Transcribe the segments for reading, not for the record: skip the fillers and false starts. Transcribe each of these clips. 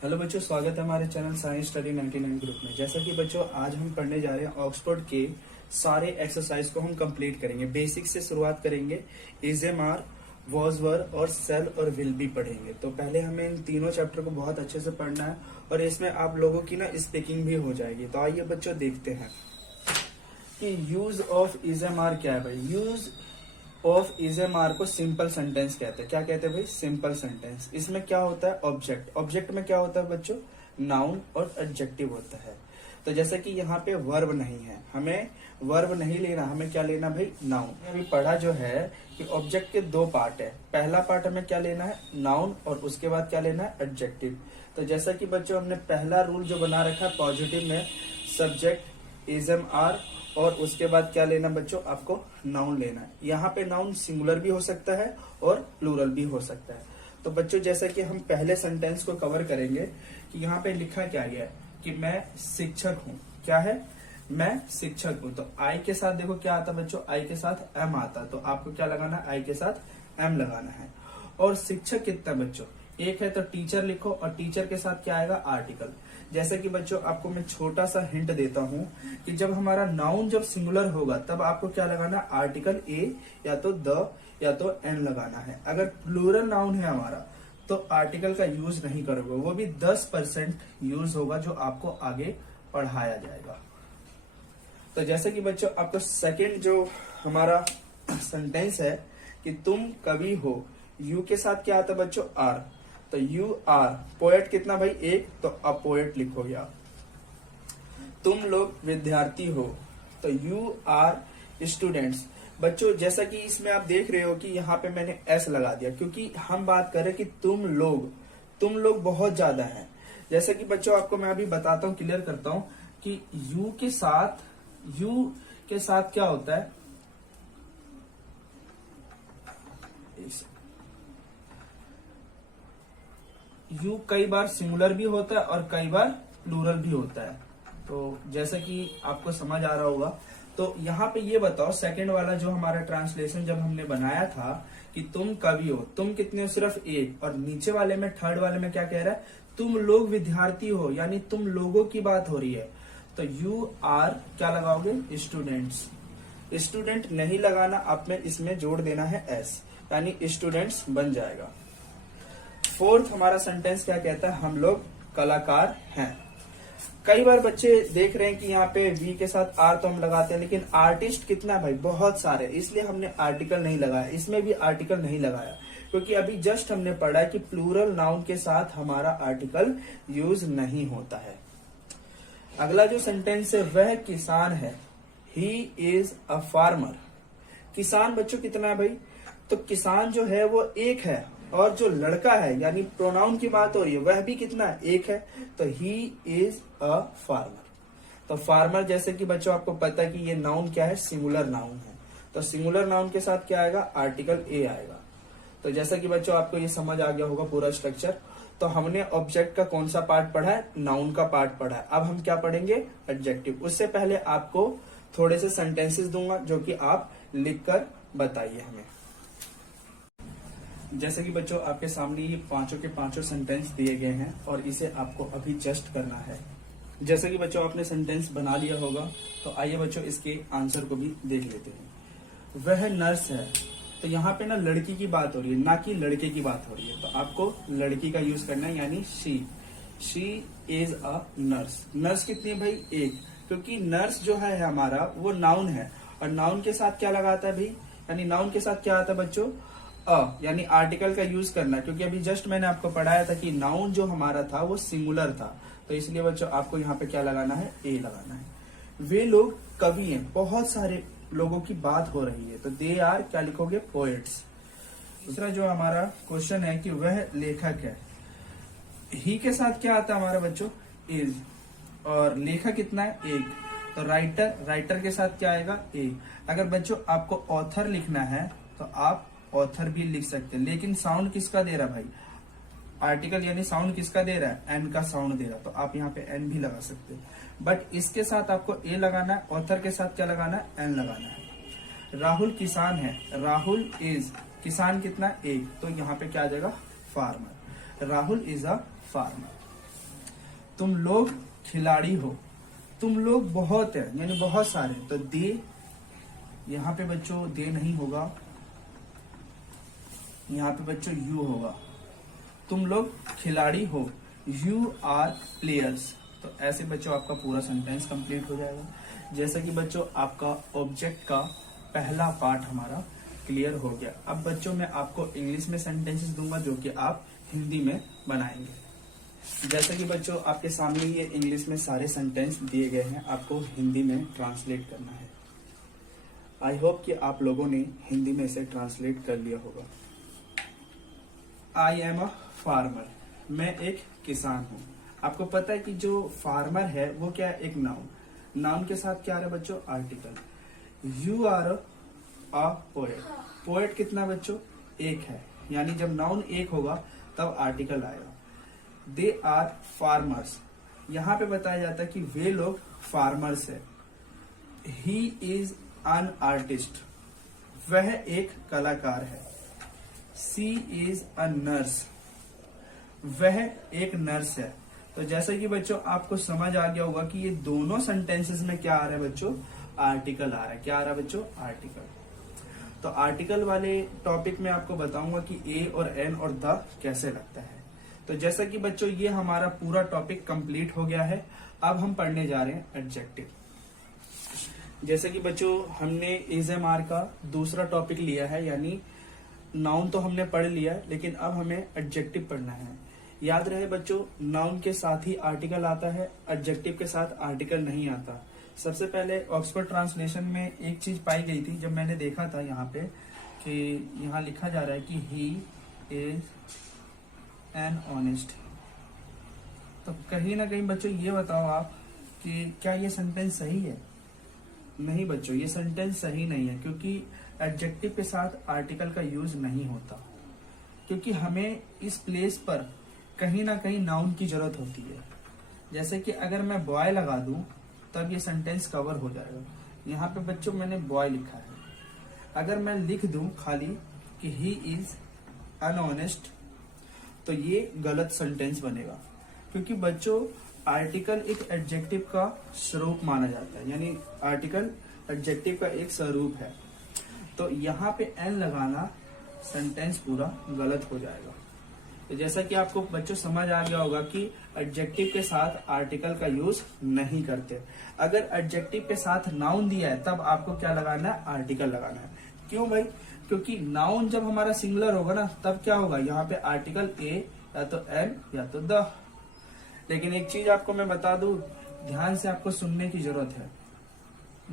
Hello बच्चों, स्वागत है हमारे चैनल साइंस स्टडी 99 ग्रुप में। जैसा कि बच्चों आज हम पढ़ने जा रहे हैं ऑक्सफोर्ड के सारे एक्सरसाइज को हम कंप्लीट करेंगे। बेसिक से शुरुआत करेंगे, इजेमार, वॉजवर और सेल और विल भी पढ़ेंगे। तो पहले हमें इन तीनों चैप्टर को बहुत अच्छे से पढ़ना है और इसमें आप लोगों की ना स्पीकिंग भी हो जाएगी। तो आइए बच्चों देखते हैं कि यूज ऑफ इजेमार क्या है। भाई यूज ऑफ इजेमार को सिंपल सेंटेंस कहते हैं। क्या कहते हैं भाई? Simple sentence. इसमें क्या होता है? ऑब्जेक्ट। ऑब्जेक्ट में क्या होता है बच्चों? नाउन और एडजेक्टिव होता है। तो जैसे कि यहाँ पे वर्ब नहीं है, हमें वर्ब नहीं लेना, हमें क्या लेना भाई? नाउन। अभी पढ़ा जो है कि ऑब्जेक्ट के दो पार्ट है। पहला पार्ट हमें क्या लेना है? नाउन, और उसके बाद क्या लेना है? एडजेक्टिव। तो जैसा कि बच्चों हमने पहला रूल जो बना रखा है पॉजिटिव में, सब्जेक्ट इजम आर, और उसके बाद क्या लेना बच्चों? आपको नाउन लेना है। यहाँ पे नाउन सिंगुलर भी हो सकता है और प्लूरल भी हो सकता है। तो बच्चों जैसा कि हम पहले सेंटेंस को कवर करेंगे कि यहाँ पे लिखा क्या गया है कि मैं शिक्षक हूँ। क्या है? मैं शिक्षक हूँ। तो आई के साथ देखो क्या आता बच्चों? आई के साथ एम आता। तो आपको क्या लगाना है? आई के साथ एम लगाना है। और शिक्षक कितना बच्चों? एक है। तो टीचर लिखो, और टीचर के साथ क्या आएगा? आर्टिकल। जैसे कि बच्चों आपको मैं छोटा सा हिंट देता हूं कि जब हमारा नाउन जब सिंगुलर होगा तब आपको क्या लगाना? आर्टिकल ए या तो द या तो एन लगाना है। अगर प्लूरल नाउन है हमारा तो आर्टिकल का यूज नहीं करोगे, वो भी 10% यूज होगा जो आपको आगे पढ़ाया जाएगा। तो जैसे कि बच्चों आपको सेकेंड जो हमारा सेंटेंस है कि तुम कवि हो, यू के साथ क्या आता है बच्चों? आर। तो यू आर। पोएट कितना भाई? एक। तो अ पोएट लिखोगे आप। तुम लोग विद्यार्थी हो, तो यू आर स्टूडेंट्स। बच्चों जैसा कि इसमें आप देख रहे हो कि यहाँ पे मैंने एस लगा दिया, क्योंकि हम बात कर रहे हैं कि तुम लोग बहुत ज्यादा हैं। जैसे कि बच्चों आपको मैं अभी बताता हूँ, क्लियर करता हूँ कि यू के साथ क्या होता है? यू कई बार सिंगुलर भी होता है और कई बार प्लूरल भी होता है। तो जैसा कि आपको समझ आ रहा होगा। तो यहाँ पे ये बताओ, सेकंड वाला जो हमारा ट्रांसलेशन जब हमने बनाया था कि तुम कवि हो, तुम कितने हो? सिर्फ एक। और नीचे वाले में, थर्ड वाले में क्या कह रहा है? तुम लोग विद्यार्थी हो, यानी तुम लोगों की बात हो रही है। तो यू आर क्या लगाओगे? स्टूडेंट्स। स्टूडेंट नहीं लगाना, आप में इसमें जोड़ देना है एस, यानी स्टूडेंट्स बन जाएगा। फोर्थ हमारा सेंटेंस क्या कहता है? हम लोग कलाकार हैं। कई बार बच्चे देख रहे हैं कि यहाँ पे वी के साथ आर तो हम लगाते हैं, लेकिन आर्टिस्ट कितना भाई? बहुत सारे, इसलिए हमने आर्टिकल नहीं लगाया। इसमें भी आर्टिकल नहीं लगाया क्योंकि अभी जस्ट हमने पढ़ा है कि प्लूरल नाउन के साथ हमारा आर्टिकल यूज नहीं होता है। अगला जो सेंटेंस है वह किसान है। He is a farmer. किसान बच्चों कितना है भाई? तो किसान जो है वो एक है, और जो लड़का है यानी प्रोनाउन की बात हो रही है वह भी कितना है? एक है। तो ही इज अ फार्मर। तो फार्मर जैसे कि बच्चों आपको पता है कि ये नाउन क्या है? सिंगुलर नाउन है। तो सिंगुलर नाउन के साथ क्या आएगा? आर्टिकल ए आएगा। तो जैसा कि बच्चों आपको ये समझ आ गया होगा पूरा स्ट्रक्चर। तो हमने ऑब्जेक्ट का कौन सा पार्ट पढ़ा है? नाउन का पार्ट पढ़ा है। अब हम क्या पढ़ेंगे? एडजेक्टिव। उससे पहले आपको थोड़े से सेंटेंसेस दूंगा जो कि आप लिखकर बताइए हमें। जैसे कि बच्चों आपके सामने ये पांचों के पांचों सेंटेंस दिए गए हैं और इसे आपको अभी जस्ट करना है। जैसे कि बच्चों आपने सेंटेंस बना लिया होगा, तो आइए बच्चों इसके आंसर को भी देख लेते हैं। वह नर्स है। तो यहाँ पे ना लड़की की बात हो रही है, ना कि लड़के की बात हो रही है। तो आपको लड़की का यूज करना है, यानी she is a nurse. Nurse कितनी है भाई? एक। क्योंकि नर्स जो है हमारा वो नाउन है, और नाउन के साथ क्या लगाता है भाई? यानी नाउन के साथ क्या आता है बच्चों? यानी आर्टिकल का यूज करना, क्योंकि अभी जस्ट मैंने आपको पढ़ाया था कि नाउन जो हमारा था वो सिंगुलर था। तो इसलिए बच्चों आपको यहाँ पे क्या लगाना है? ए लगाना है। वे लोग कवि हैं, बहुत सारे लोगों की बात हो रही है। तो दे आर क्या लिखोगे? पोएट्स। दूसरा जो हमारा क्वेश्चन है कि वह लेखक है। ही के साथ क्या आता है हमारा बच्चों? इज। और लेखक कितना है? एक। तो राइटर के साथ क्या आएगा? ए। अगर बच्चों आपको ऑथर लिखना है तो आप ऑथर भी लिख सकते हैं, लेकिन साउंड किसका दे रहा भाई? आर्टिकल यानी साउंड किसका दे रहा है? एन का साउंड दे रहा। तो आप यहाँ पे एन भी लगा सकते हैं, बट इसके साथ आपको ए लगाना है। ऑथर के साथ क्या लगाना है? एन लगाना है। राहुल किसान है। राहुल इज। किसान कितना? एक। तो यहाँ पे क्या आ जाएगा? Farmer. Rahul is a farmer. तुम लोग खिलाड़ी हो, तुम लोग बहुत है यानी बहुत सारे, तो दे, यहाँ पे बच्चों दे नहीं होगा, यहाँ पे बच्चों यू होगा। तुम लोग खिलाड़ी हो, यू आर प्लेयर्स। तो ऐसे बच्चों आपका पूरा सेंटेंस कंप्लीट हो जाएगा। जैसा कि बच्चों आपका ऑब्जेक्ट का पहला पार्ट हमारा क्लियर हो गया। अब बच्चों मैं आपको इंग्लिश में सेंटेंसेस दूंगा जो कि आप हिंदी में बनाएंगे। जैसा कि बच्चों आपके सामने ये इंग्लिश में सारे सेंटेंस दिए गए हैं, आपको हिंदी में ट्रांसलेट करना है। आई होप कि आप लोगों ने हिंदी में इसे ट्रांसलेट कर लिया होगा। आई एम अ फार्मर, मैं एक किसान हूँ। आपको पता है कि जो फार्मर है वो क्या है, एक नाउन। नाउन के साथ क्या आ रहा है बच्चों, article. You are a poet, poet कितना बच्चों, एक है, यानी जब नाउन एक होगा तब आर्टिकल आएगा। दे आर फार्मर्स, यहाँ पे बताया जाता है कि वे लोग फार्मर्स है। ही इज एन आर्टिस्ट, वह एक कलाकार है। सी इज अ नर्स, वह एक नर्स है। तो जैसा कि बच्चों आपको समझ आ गया होगा कि ये दोनों सेंटेंसेस में क्या आ रहा है बच्चों, आर्टिकल आ रहा है। क्या आ रहा है बच्चों, आर्टिकल। तो आर्टिकल वाले टॉपिक में आपको बताऊंगा कि ए और एन और द कैसे लगता है। तो जैसा कि बच्चों ये हमारा पूरा टॉपिक कंप्लीट हो गया है। अब हम पढ़ने जा रहे हैं एडजेक्टिव। जैसे कि बच्चों हमने एजएमआर का दूसरा टॉपिक लिया है, यानी नाउन तो हमने पढ़ लिया लेकिन अब हमें एडजेक्टिव पढ़ना है। याद रहे बच्चों, नाउन के साथ ही आर्टिकल आता है, एडजेक्टिव के साथ आर्टिकल नहीं आता। सबसे पहले ऑक्सफोर्ड ट्रांसलेशन में एक चीज पाई गई थी, जब मैंने देखा था यहाँ पे कि यहाँ लिखा जा रहा है कि ही इज एन ऑनेस्ट। तो कहीं ना कहीं बच्चों ये बताओ आप कि क्या ये सेंटेंस सही है? नहीं बच्चों, ये सेंटेंस सही नहीं है, क्योंकि एडजेक्टिव के साथ आर्टिकल का यूज नहीं होता। क्योंकि हमें इस प्लेस पर कहीं ना कहीं नाउन की जरूरत होती है। जैसे कि अगर मैं बॉय लगा दूं तब ये सेंटेंस कवर हो जाएगा। यहाँ पे बच्चों मैंने बॉय लिखा है। अगर मैं लिख दूं खाली कि ही इज अनऑनेस्ट तो ये गलत सेंटेंस बनेगा, क्योंकि बच्चों आर्टिकल एक एडजेक्टिव का स्वरूप माना जाता है, यानी आर्टिकल एडजेक्टिव का एक स्वरूप है। तो यहाँ पे एन लगाना सेंटेंस पूरा गलत हो जाएगा। तो जैसा कि आपको बच्चों समझ आ गया होगा कि एडजेक्टिव के साथ आर्टिकल का यूज नहीं करते। अगर एडजेक्टिव के साथ नाउन दिया है तब आपको क्या लगाना है, आर्टिकल लगाना है। क्यों भाई? क्योंकि नाउन जब हमारा सिंगुलर होगा ना तब क्या होगा, यहाँ पे आर्टिकल ए या तो एन या तो द। लेकिन एक चीज आपको मैं बता दूं, ध्यान से आपको सुनने की जरूरत है।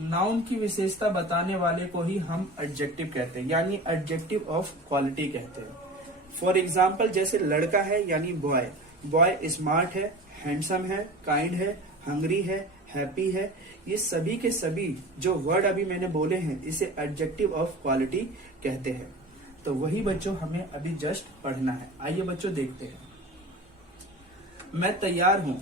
नाउन की विशेषता बताने वाले को ही हम एडजेक्टिव कहते हैं, यानी एडजेक्टिव ऑफ क्वालिटी कहते हैं। फॉर एग्जाम्पल जैसे लड़का है यानी बॉय, बॉय स्मार्ट है, हैंडसम है, काइंड है, हंग्री है, हैप्पी है। ये सभी के सभी जो वर्ड अभी मैंने बोले हैं इसे एडजेक्टिव ऑफ क्वालिटी कहते हैं। तो वही बच्चों हमें अभी जस्ट पढ़ना है। आइए बच्चों देखते हैं। मैं तैयार हूं,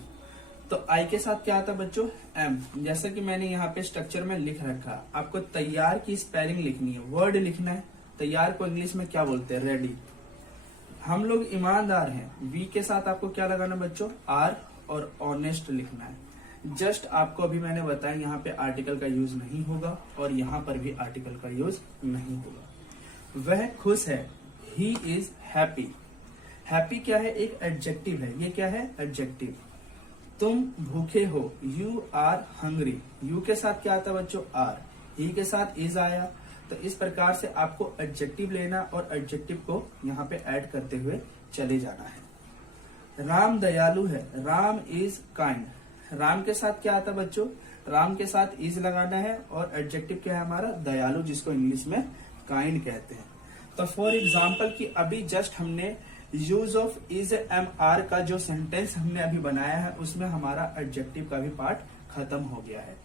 तो आई के साथ क्या आता बच्चों, एम। जैसा कि मैंने यहाँ पे स्ट्रक्चर में लिख रखा, आपको तैयार की स्पेलिंग लिखनी है, वर्ड लिखना है। तैयार को इंग्लिश में क्या बोलते हैं, रेडी। हम लोग ईमानदार हैं, वी के साथ आपको क्या लगाना बच्चों, आर, और ऑनेस्ट लिखना है। जस्ट आपको अभी मैंने बताया यहाँ पे आर्टिकल का यूज नहीं होगा और यहाँ पर भी आर्टिकल का यूज नहीं होगा। वह खुश है, ही इज हैप्पी। हैप्पी क्या है, एक एडजेक्टिव है। ये क्या है, एडजेक्टिव। तुम भूखे हो, यू आर हंग्री। यू के साथ क्या आता है बच्चों, आर। ही के साथ इज आया। तो इस प्रकार से आपको एडजेक्टिव लेना और एडजेक्टिव को यहाँ पे ऐड करते हुए चले जाना है। राम दयालु है, राम इज काइंड। राम के साथ क्या आता है बच्चों, राम के साथ इज लगाना है और एडजेक्टिव क्या है हमारा, दयालु, जिसको इंग्लिश में काइंड कहते हैं। तो फॉर एग्जाम्पल कि अभी जस्ट हमने use of is am are का जो सेंटेंस हमने अभी बनाया है उसमें हमारा एडजेक्टिव का भी पार्ट खत्म हो गया है।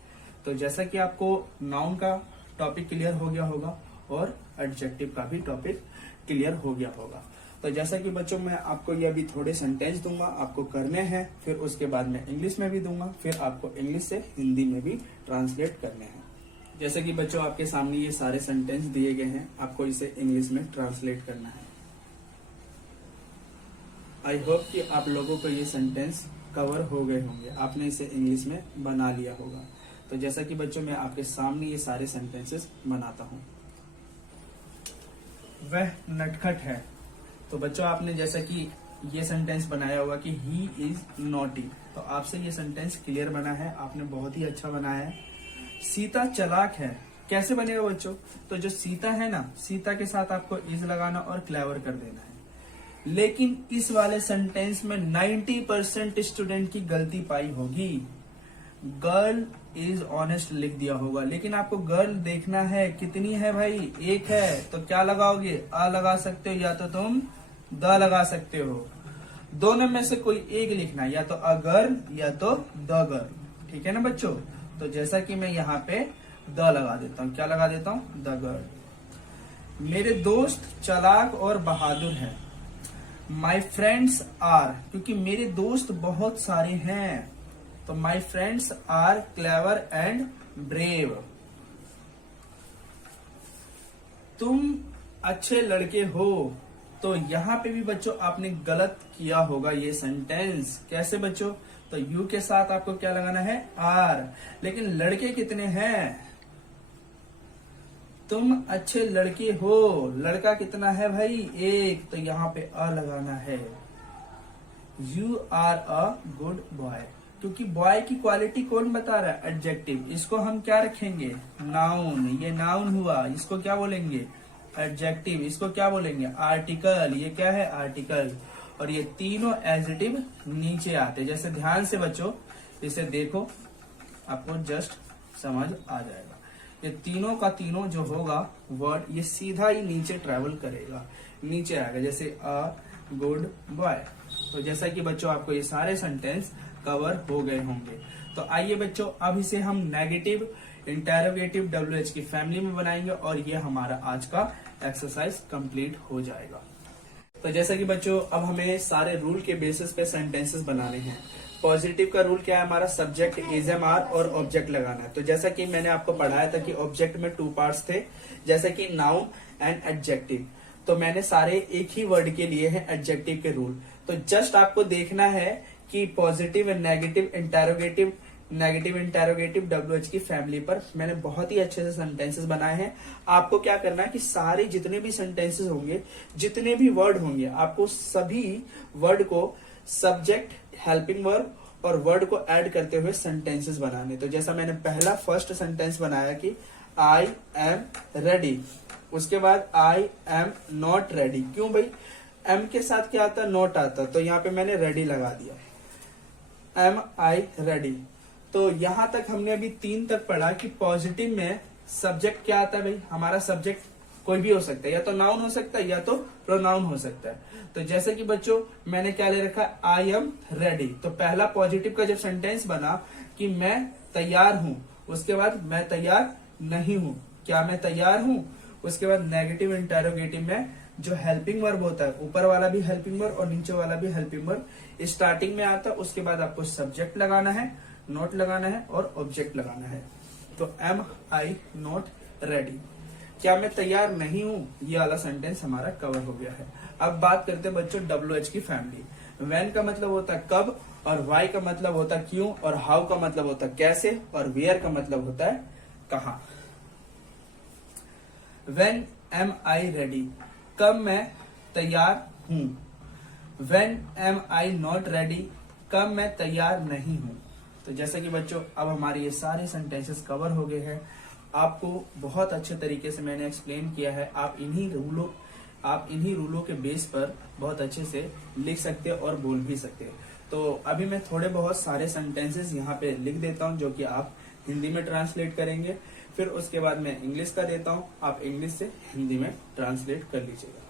तो जैसा कि आपको नाउन का टॉपिक क्लियर हो गया होगा और एडजेक्टिव का भी टॉपिक क्लियर हो गया होगा। तो जैसा कि बच्चों मैं आपको ये अभी थोड़े सेंटेंस दूंगा, आपको करने हैं, फिर उसके बाद मैं इंग्लिश में भी दूंगा, फिर आपको इंग्लिश से हिंदी में भी ट्रांसलेट करने हैं। जैसे कि बच्चों आपके सामने ये सारे सेंटेंस दिए गए हैं, आपको इसे इंग्लिश में ट्रांसलेट करना है। आई होप कि आप लोगों को ये सेंटेंस कवर हो गए होंगे, आपने इसे इंग्लिश में बना लिया होगा। तो जैसा कि बच्चों मैं आपके सामने ये सारे सेंटेंसेस बनाता हूँ। वह नटखट है। तो बच्चों आपने जैसा कि ये सेंटेंस बनाया होगा कि ही इज नॉटी, तो आपसे ये सेंटेंस क्लियर बना है, आपने बहुत ही अच्छा बनाया है। सीता चालाक है, कैसे बनेगा बच्चों? तो जो सीता है ना, सीता के साथ आपको इज लगाना और क्लेवर कर देना है। लेकिन इस वाले सेंटेंस में 90% स्टूडेंट की गलती पाई होगी। गर्ल इज ऑनेस्ट लिख दिया होगा, लेकिन आपको गर्ल देखना है कितनी है भाई, एक है, तो क्या लगाओगे? अ लगा सकते हो या तो तुम द लगा सकते हो। दोनों में से कोई एक लिखना है, या तो अ गर्ल या तो द गर्ल। ठीक है ना बच्चों? तो जैसा कि मैं यहाँ पे द लगा देता हूँ, क्या लगा देता हूँ? The girl. मेरे दोस्त चालाक और बहादुर हैं। माई फ्रेंड्स आर, क्योंकि मेरे दोस्त बहुत सारे हैं, तो my friends are clever and brave. तुम अच्छे लड़के हो, तो यहाँ पे भी बच्चों आपने गलत किया होगा ये सेंटेंस। कैसे बच्चों? तो यू के साथ आपको क्या लगाना है? आर। लेकिन लड़के कितने हैं? तुम अच्छे लड़के हो, लड़का कितना है भाई? एक, तो यहाँ पे अ लगाना है। You are a good boy, क्योंकि बॉय की क्वालिटी कौन बता रहा है? एडजेक्टिव। इसको हम क्या रखेंगे? नाउन। ये नाउन हुआ, इसको क्या बोलेंगे? एडजेक्टिव। इसको क्या बोलेंगे? आर्टिकल। ये क्या है? आर्टिकल। और ये तीनों एडजेक्टिव नीचे आते। जैसे ध्यान से बच्चों इसे देखो, आपको जस्ट समझ आ जाएगा। ये तीनों का तीनों जो होगा वर्ड, ये सीधा ही नीचे ट्रेवल करेगा, नीचे आएगा। जैसे अ गुड बॉय। तो जैसा कि बच्चों आपको ये सारे सेंटेंस कवर हो गए होंगे। तो आइए बच्चों अब इसे हम नेगेटिव इंटेरोगेटिव WH की फैमिली में बनाएंगे और ये हमारा आज का एक्सरसाइज कंप्लीट हो जाएगा। तो जैसा कि बच्चों अब हमें सारे रूल के बेसिस पे सेंटेंसेस बनाने हैं। पॉजिटिव का रूल क्या है हमारा? सब्जेक्ट इज एम आर और ऑब्जेक्ट लगाना है। तो जैसा कि मैंने आपको पढ़ाया था कि ऑब्जेक्ट में 2 पार्ट्स थे, जैसे कि नाउन एंड एडजेक्टिव। तो मैंने सारे एक ही वर्ड के लिए हैं एडजेक्टिव के रूल। तो जस्ट आपको देखना है कि positive and negative interrogative WH की फैमिली पर मैंने बहुत ही अच्छे से सेंटेंसेस बनाए हैं। आपको क्या करना है कि सारे जितने भी सेंटेंसेस होंगे, जितने भी वर्ड होंगे, आपको सभी वर्ड को सब्जेक्ट, हेल्पिंग वर्ब और वर्ड को ऐड करते हुए सेंटेंसेस बनाने। तो जैसा मैंने पहला फर्स्ट सेंटेंस बनाया कि आई एम रेडी, उसके बाद आई एम नॉट रेडी। क्यों भाई? एम के साथ क्या आता? नॉट आता, तो यहाँ पे मैंने रेडी लगा दिया। Am I ready. तो यहां तक हमने अभी 3 तक पढ़ा कि पॉजिटिव में सब्जेक्ट क्या आता है भाई? हमारा सब्जेक्ट कोई भी हो सकता है, या तो नाउन हो सकता है या तो प्रोनाउन हो सकता है। तो जैसे कि बच्चों मैंने क्या ले रखा? I am ready. तो पहला पॉजिटिव का जब सेंटेंस बना कि मैं तैयार हूं, उसके बाद मैं तैयार नहीं हूं, क्या मैं तैयार हूं? उसके बाद नेगेटिव इंटेरोगेटिव में जो हेल्पिंग वर्ब होता है, ऊपर वाला भी हेल्पिंग वर्ब और नीचे वाला भी हेल्पिंग वर्ब स्टार्टिंग में आता है। उसके बाद आपको सब्जेक्ट लगाना है, नोट लगाना है और ऑब्जेक्ट लगाना है। तो एम आई नॉट रेडी, क्या मैं तैयार नहीं हूं? ये वाला सेंटेंस हमारा कवर हो गया है। अब बात करते हैं बच्चों WH की फैमिली। व्हेन का मतलब होता है कब, और वाई का मतलब होता है क्यों, और हाउ का मतलब होता है कैसे, और वेयर का मतलब होता है कहां। व्हेन एम आई रेडी, कब मैं तैयार हूं। When am I not ready, कब मैं तैयार नहीं हूं। तो जैसा कि बच्चों अब हमारे ये सारे सेंटेंसेस कवर हो गए हैं। आपको बहुत अच्छे तरीके से मैंने एक्सप्लेन किया है। आप इन्हीं रूलों के बेस पर बहुत अच्छे से लिख सकते हैं और बोल भी सकते हैं। तो अभी मैं थोड़े बहुत सारे सेंटेंसेस यहाँ पे लिख देता हूँ जो कि आप हिंदी में ट्रांसलेट करेंगे। फिर उसके बाद मैं इंग्लिश का देता हूँ, आप इंग्लिश से हिंदी में ट्रांसलेट कर लीजिएगा।